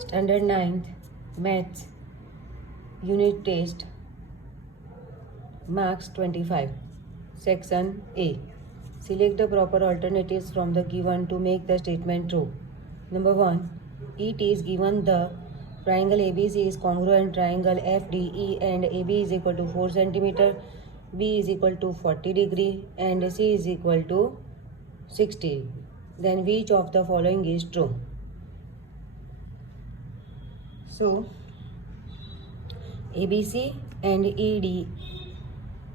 Standard 9th Maths Unit Test Marks 25. Section A. Select the proper alternatives from the given to make the statement true. Number 1. It is given the triangle ABC is congruent triangle FDE and AB is equal to 4 cm, B is equal to 40 degree and C is equal to 60. Then which of the following is true? So ABC and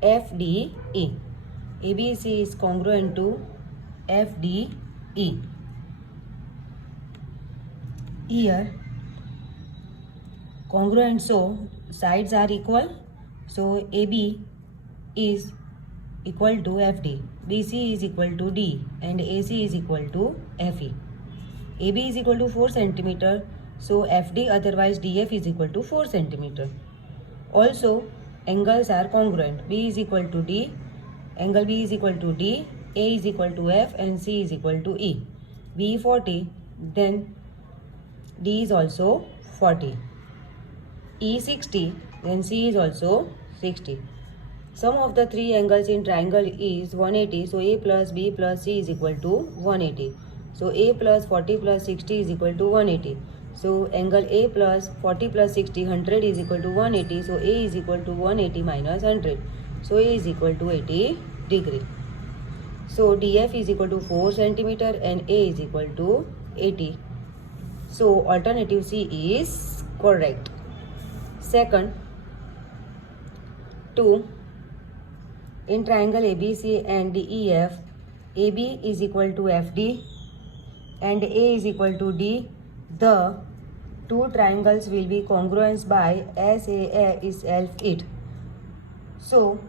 FDE. ABC is congruent to FDE. Here congruent, so sides are equal, so AB is equal to FD, BC is equal to D and AC is equal to FE. AB is equal to 4 cm, so FD otherwise DF is equal to 4 cm. Also angles are congruent, B is equal to D, angle B is equal to D, A is equal to F and C is equal to E. B 40, then D is also 40. E 60, then C is also 60. Sum of the three angles in triangle is 180, so A plus B plus C is equal to 180. So A plus 40 plus 60 is equal to 180. So angle A plus 40 plus 60, 100 is equal to 180. So A is equal to 180 minus 100. So A is equal to 80 degree. So DF is equal to 4 cm and A is equal to 80. So alternative C is correct. Second, 2. In triangle ABC and DEF, AB is equal to FD and A is equal to D. The two triangles will be congruent by SAA is self-it. So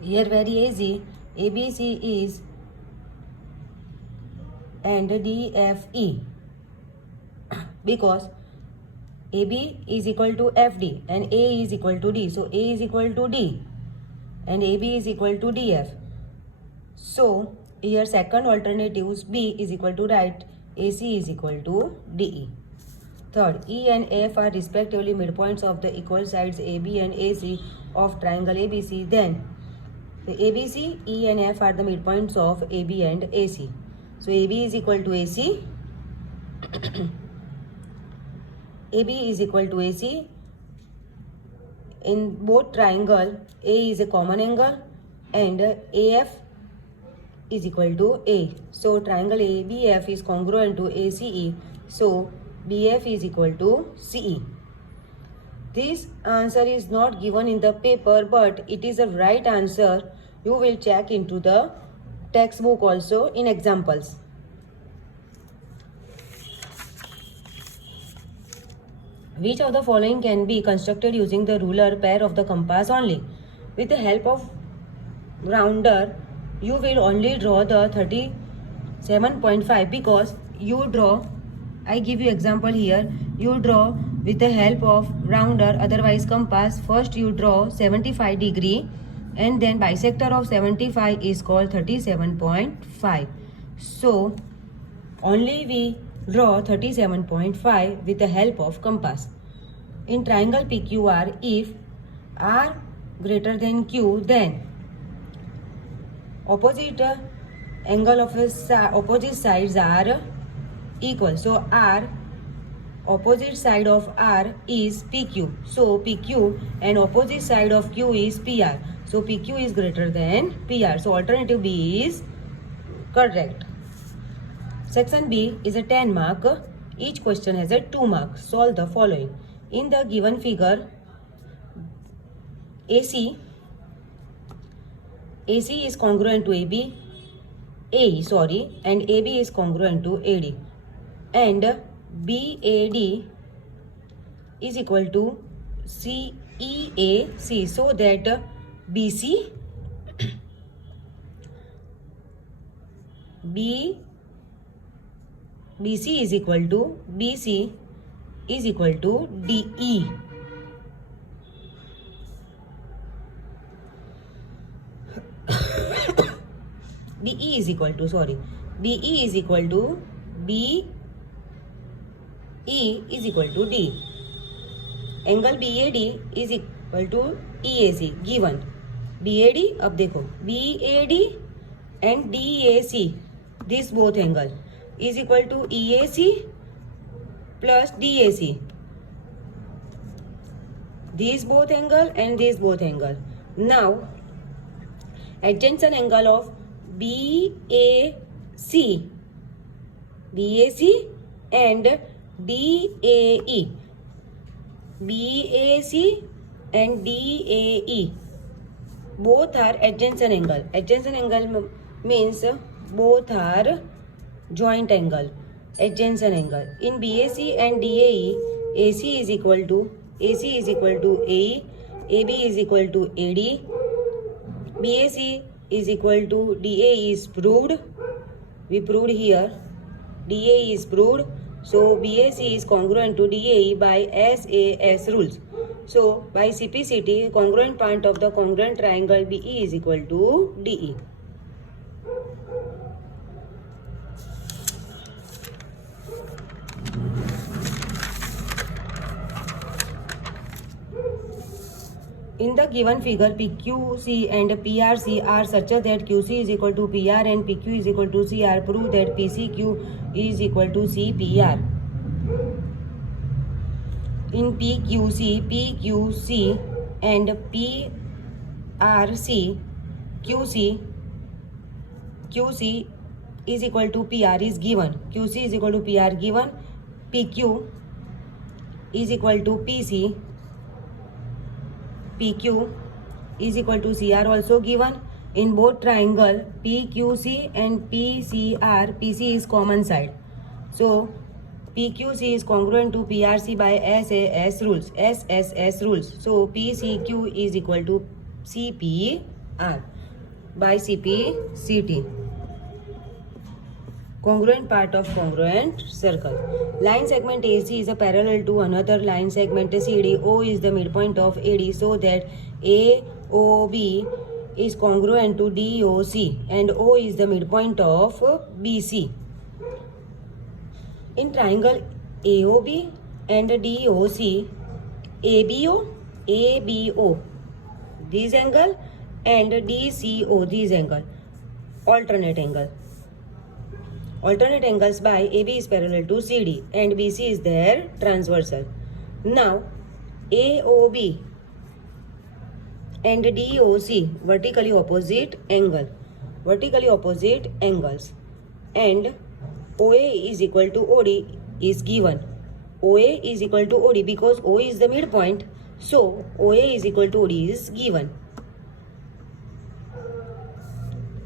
here very easy, ABC is and DFE, because AB is equal to FD and A is equal to D. So A is equal to D and AB is equal to DF. So here second alternatives B is equal to right, AC is equal to DE. Third, E and F are respectively midpoints of the equal sides AB and AC of triangle ABC. Then the ABC, E and F are the midpoints of AB and AC. So AB is equal to AC. AB is equal to AC. In both triangle, A is a common angle and AF is equal to A. So triangle ABF is congruent to ACE. So BF is equal to CE. This answer is not given in the paper, but it is a right answer. You will check into the textbook also in examples. Which of the following can be constructed using the ruler pair of the compass only? With the help of rounder, you will only draw the 37.5 because you draw, I give you example here, you draw with the help of rounder otherwise compass. First you draw 75 degree and then bisector of 75 is called 37.5. So only we draw 37.5 with the help of compass. In triangle PQR, if R greater than Q, then opposite angle of opposite sides are equal. So R, opposite side of R is PQ. So PQ and opposite side of Q is PR. So PQ is greater than PR. So alternative B is correct. Section B is a 10 mark. Each question has a 2 marks. Solve the following. In the given figure, AC is congruent to and AB is congruent to AD, and BAD is equal to CEAC, so that BC is equal to BC is equal to DE. BE is equal to BE E is equal to D. Angle BAD is equal to EAC given. BAD, अब देखो BAD and DAC, this both angle is equal to EAC plus DAC. These both angle and this both angle. Now adjacent angle of BAC and DAE. BAC and DAE both are adjacent angle. Adjacent angle means both are joint angle. Adjacent angle. In BAC and DAE, AC is equal to AE, AB is equal to AD, BAC is equal to DAE is proved. We proved here. DAE is proved. So BAC is congruent to DAE by SAS rules. So by CPCT, congruent part of the congruent triangle BE is equal to DE. In the given figure, PQC and PRC are such that QC is equal to PR and PQ is equal to CR. Prove that PCQ is equal to CPR. In PQC and PRC, QC is equal to PR is given. QC is equal to PR given. PQ is equal to PQ is equal to CR also given. In both triangle PQC and PCR, PC is common side. So PQC is congruent to PRC by SSS rules. So PCQ is equal to CPR by CPCT. Congruent part of congruent circle. Line segment AC is a parallel to another line segment CD. O is the midpoint of AD, so that AOB is congruent to DOC and O is the midpoint of BC. In triangle AOB and DOC, ABO this angle and DCO this angle, alternate angle. Alternate angles by AB is parallel to CD and BC is their transversal. Now AOB and DOC vertically opposite angles and OA is equal to OD is given. OA is equal to OD because O is the midpoint, so OA is equal to OD is given.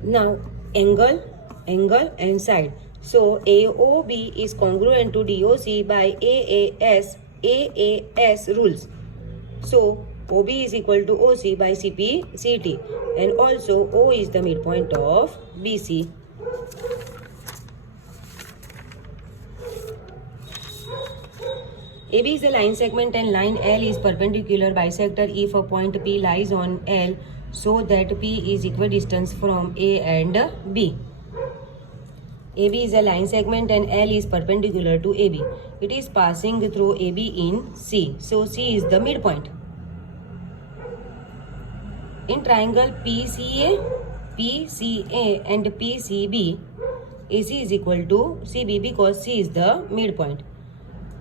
Now angle and side. So AOB is congruent to DOC by AAS rules. So OB is equal to OC by CPCT and also O is the midpoint of BC. AB is a line segment and line L is perpendicular bisector if a point P lies on L so that P is equidistant from A and B. AB is a line segment and L is perpendicular to AB. It is passing through AB in C. So C is the midpoint. In triangle PCA and PCB, AC is equal to CB because C is the midpoint.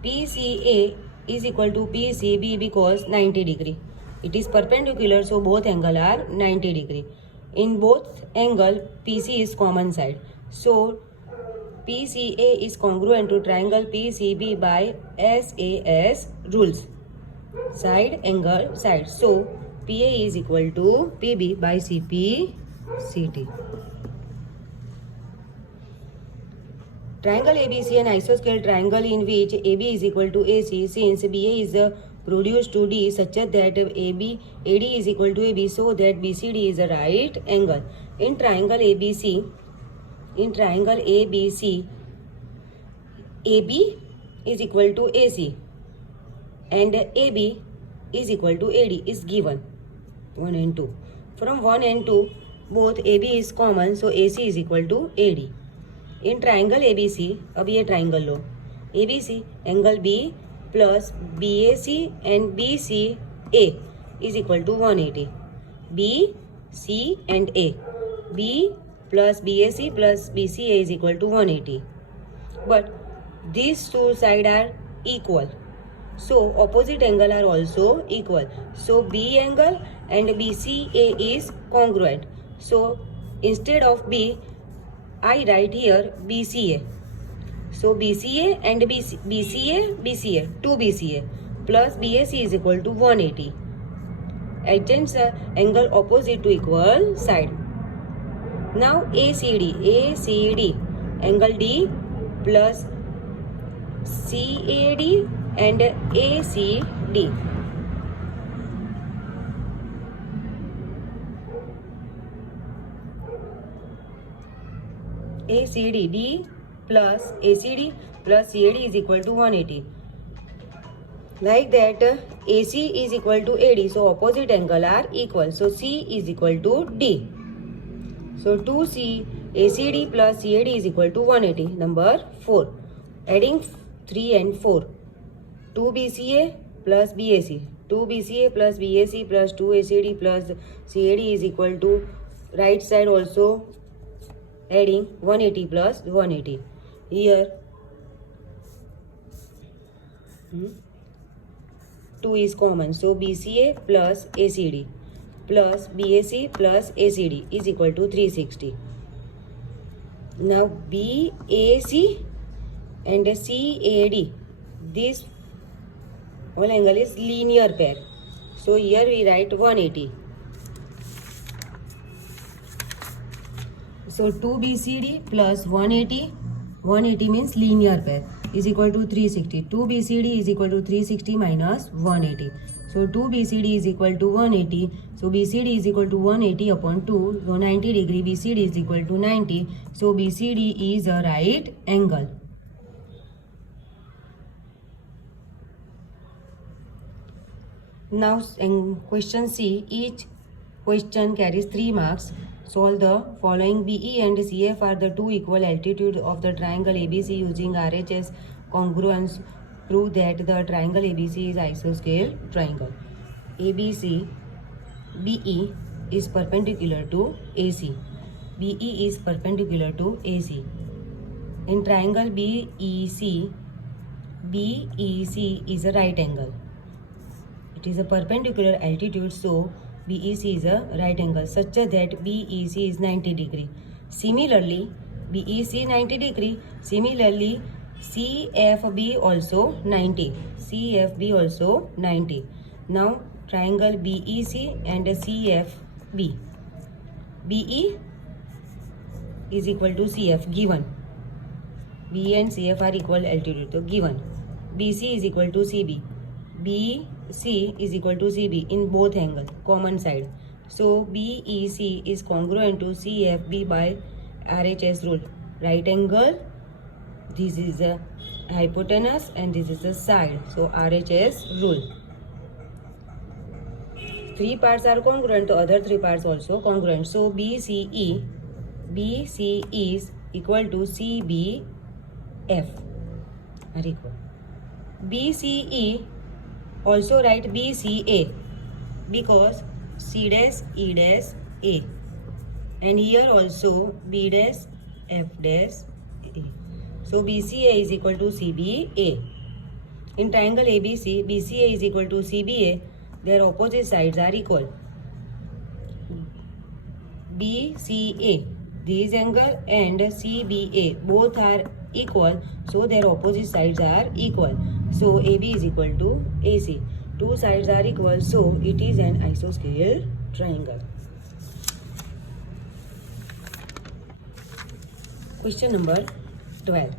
PCA is equal to PCB because 90 degree. It is perpendicular, so both angle are 90 degree. In both angle, PC is common side. So PCA is congruent to triangle PCB by SAS rules. Side, angle, side. So PA is equal to PB by CPCT. Triangle ABC an isosceles triangle in which AB is equal to AC since BA is produced to D such that AD is equal to AB so that BCD is a right angle. In triangle ABC, AB is equal to AC and AB is equal to AD is given 1 and 2. From 1 and 2 both AB is common, so AC is equal to AD. In triangle ABC, अब ये triangle low, ABC, angle B plus BAC and BCA is equal to 180. B, C and A. B plus BAC plus BCA is equal to 180. But these two sides are equal. So opposite angle are also equal. So B angle and BCA is congruent. So instead of B, I write here BCA. So BCA and BCA, 2 BCA plus BAC is equal to 180. Adjacent angle opposite to equal side. Now ACD, angle D plus CAD and ACD. ACD, D plus ACD plus CAD is equal to 180. Like that, AC is equal to AD, so opposite angle are equal. So C is equal to D. So 2C ACD plus CAD is equal to 180. Number 4. Adding 3 and 4. 2 BCA plus BAC. 2 BCA plus BAC plus 2 ACD plus CAD is equal to right side also adding 180 plus 180. Here 2 is common. So BCA plus ACD plus BAC plus ACD is equal to 360. Now BAC and CAD, this whole angle is linear pair. So here we write 180. So 2 BCD plus 180, 180 means linear pair, is equal to 360. 2 BCD is equal to 360 minus 180. So 2 BCD is equal to 180. So BCD is equal to 180 upon 2. So 90 degree BCD is equal to 90. So BCD is a right angle. Now in question C, each question carries 3 marks. Solve the following. BE and CF are the two equal altitudes of the triangle ABC using RHS congruence. Prove that the triangle ABC is isosceles triangle. ABC, BE is perpendicular to AC. BE is perpendicular to AC. In triangle BEC, BEC is a right angle. It is a perpendicular altitude, so BEC is a right angle such that BEC is 90 degree. Similarly, BEC 90 degree. Similarly, CFB also 90. CFB also 90. Now triangle BEC and CFB. BE is equal to CF given. BE and CF are equal altitude, so given. BC is equal to CB. BC is equal to CB in both angles, common side. So BEC is congruent to CFB by RHS rule. Right angle, this is a hypotenuse and this is a side. So RHS rule. 3 parts are congruent, the other 3 parts also congruent. So BCE is equal to CBF are equal. BCE also write BCA because C dash E dash A, and here also B dash F dash A. So BCA is equal to CBA. In triangle ABC, BCA is equal to CBA. Their opposite sides are equal. BCA, this angle, and CBA both are equal, so their opposite sides are equal. So AB is equal to AC. 2 sides are equal, so it is an isosceles triangle. Question number 12.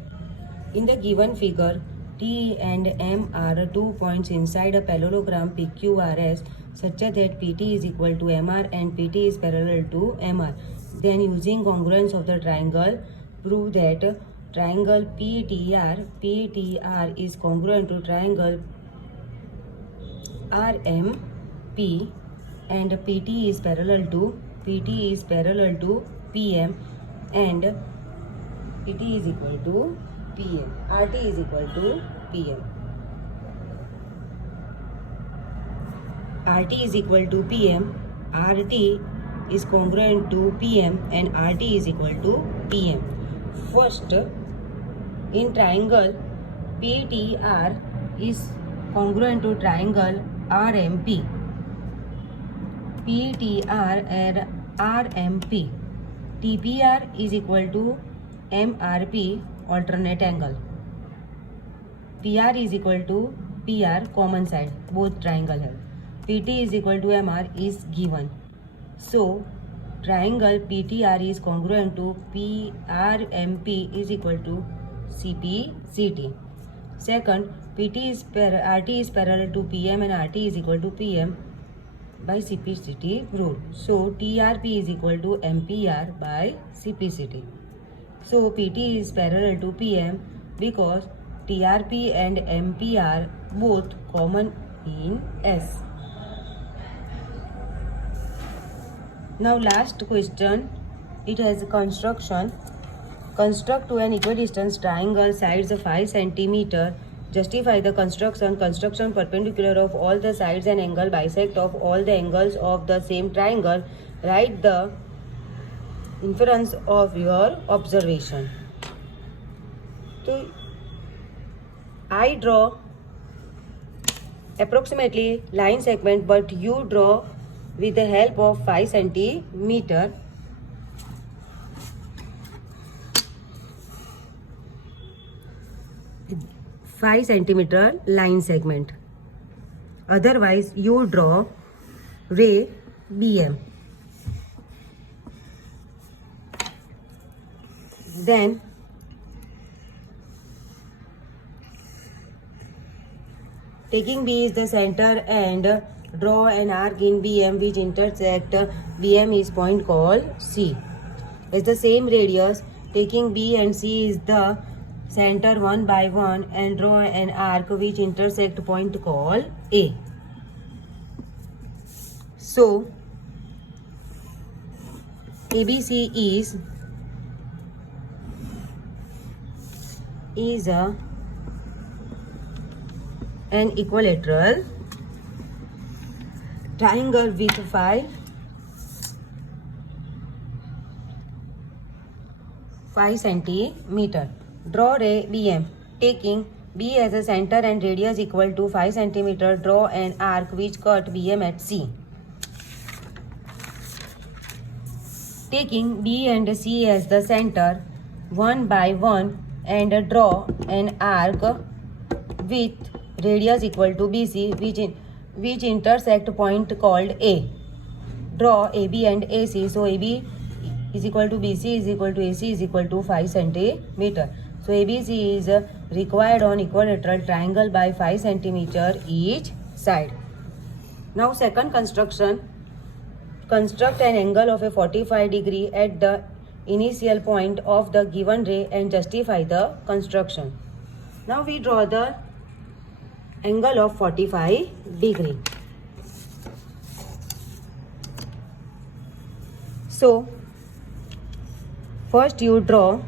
In the given figure, T and M are 2 points inside a parallelogram PQRS such that PT is equal to MR and PT is parallel to MR. Then using congruence of the triangle, prove that triangle PTR is congruent to triangle RMP and PT is parallel to PM and PT is equal to PM. RT is equal to PM. RT is equal to PM. RT is congruent to PM and RT is equal to PM. First, in triangle PTR is congruent to triangle RMP. PTR and RMP. TPR is equal to MRP alternate angle. PR is equal to PR common side, both triangle have. PT is equal to MR is given. So triangle PTR is congruent to PRMP is equal to CPCT. Second, RT is parallel to PM and RT is equal to PM by CPCT rule. So TRP is equal to MPR by CPCT. So PT is parallel to PM because TRP and MPR both common in S. Now last question, it has a construction. Construct to an equidistant triangle sides 5 cm. Justify the construction. Construction perpendicular of all the sides and angle bisect of all the angles of the same triangle. Write the inference of your observation. So I draw approximately line segment, but you draw with the help of 5 cm. Line segment. Otherwise, you draw ray BM. Then taking B is the center and draw an arc in BM which intersect BM is point called C. As the same radius, taking B and C is the center one by one and draw an arc which intersect point called A. So ABC is an equilateral triangle with 5 cm. Draw ray BM. Taking B as a center and radius equal to 5 cm, draw an arc which cut BM at C. Taking B and C as the center, one by one, and draw an arc with radius equal to BC which intersect point called A. Draw AB and AC. So AB is equal to BC is equal to AC is equal to 5 cm. So ABC is required on equilateral triangle by 5 cm each side. Now second construction. Construct an angle of a 45 degree at the initial point of the given ray and justify the construction. Now we draw the angle of 45 degree. So first you draw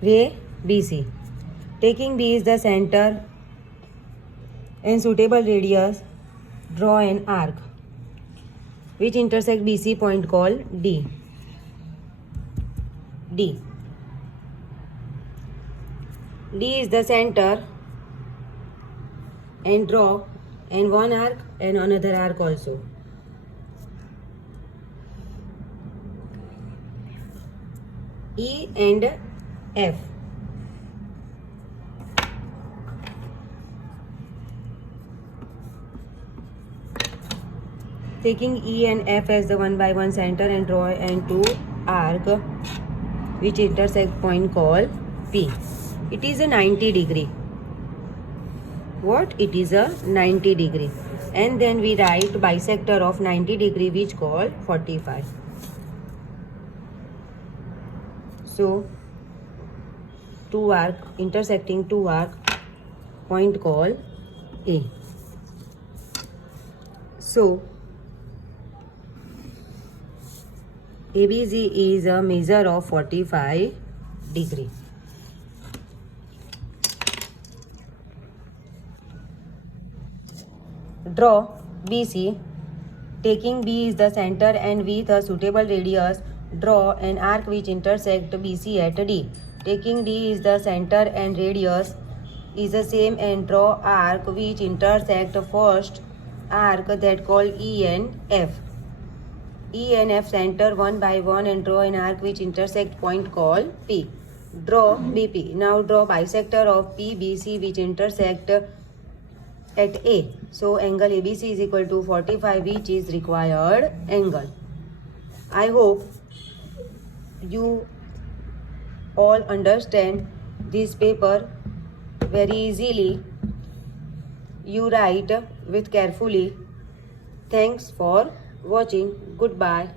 ray BC. Taking B is the center and suitable radius, draw an arc which intersect BC point called D. D is the center and draw and one arc and another arc also. E and F. Taking E and F as the one by one center and draw and two arc which intersect point called P. It is a 90 degree. What? It is a 90 degree. And then we write bisector of 90 degree which called 45. So two arc intersecting two arc point called A. So ABC is a measure of 45 degree. Draw BC. Taking B is the center and with a suitable radius, draw an arc which intersects BC at D. Taking D is the center and radius is the same and draw arc which intersect first arc that called E and F. E and F center one by one and draw an arc which intersect point called P. Draw BP. Now draw bisector of PBC which intersect at A. So angle ABC is equal to 45, which is required angle. I hope you all understand this paper very easily. You write with carefully. Thanks for watching. Goodbye.